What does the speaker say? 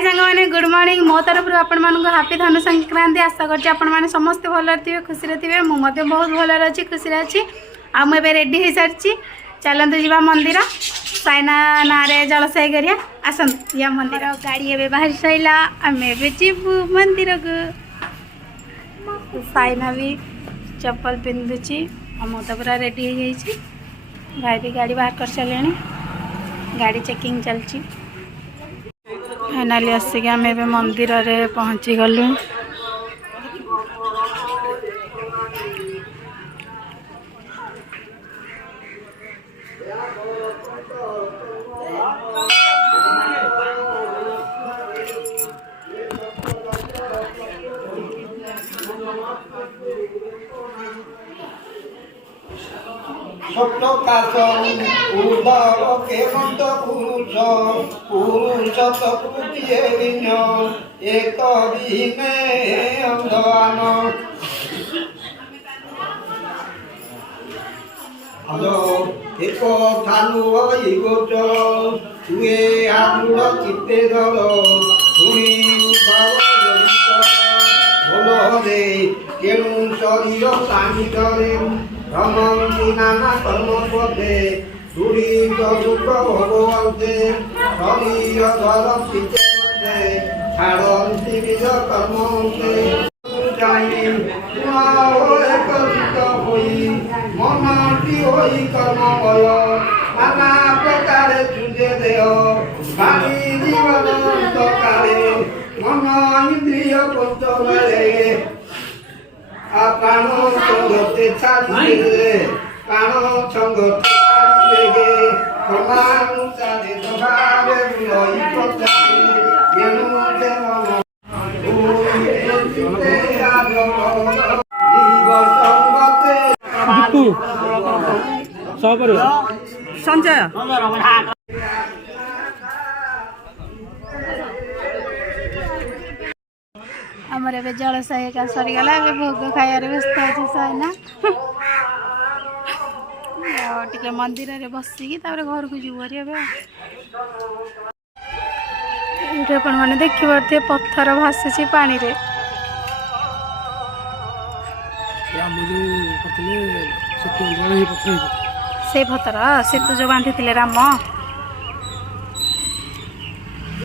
हाय सांग मैंने good morning मो तरफ आपण मानक हापी धनु संक्रांति आशा कर समस्ते भल थे खुशी थे मुझे बहुत भल अच्छी खुशी अच्छी आ मुझे रेडी हो सारी चलतु जा मंदिर साइना ना जलसाई करिया आसतु या मंदिर गाड़ी ए बाहर सारा आम जीवु मंदिर को साइना भी चप्पल पिंधुची मु तो पूरा रेडी हो जाइए भाई भी गाड़ी बाहर कर सारे गाड़ी चेकिंग चलती फाइनाली आसिक आम ए मंदिर रे पहुँची गलु उदर के मंत पुरुष पुरुष तकुतिए दिन एक दिने अंधवान हेलो एक थानु गोच तुए आमुड़ चित्ते धर शुणी भल रे तेणु शरीर प्राणी करे भ्रमंती नाना कर्म पदे दूरी दुख भगवन्ते शरीर धर चित्ते छाड़ती निज कर्मते जाई एकत्रित होई मनटी होई कर्ममय नाना प्रकार चुजे देह बाणी जीवन अंतकारे मन इंद्रिय पंचमरे प्राण संगते छाड़े प्राण संगते छाड़े कर्मानुसारे स्वभावे बुलई पचारे येनुते मन संजय आमर ए जलसाई का सरीगला ए भोग खाइबार व्यस्त अच्छे साइना टे मंदिर रे बसिकी घर को जीव मैंने देखी पारे पत्थर भाषुची पानी रे से पत्थर से तू जो बांधी राम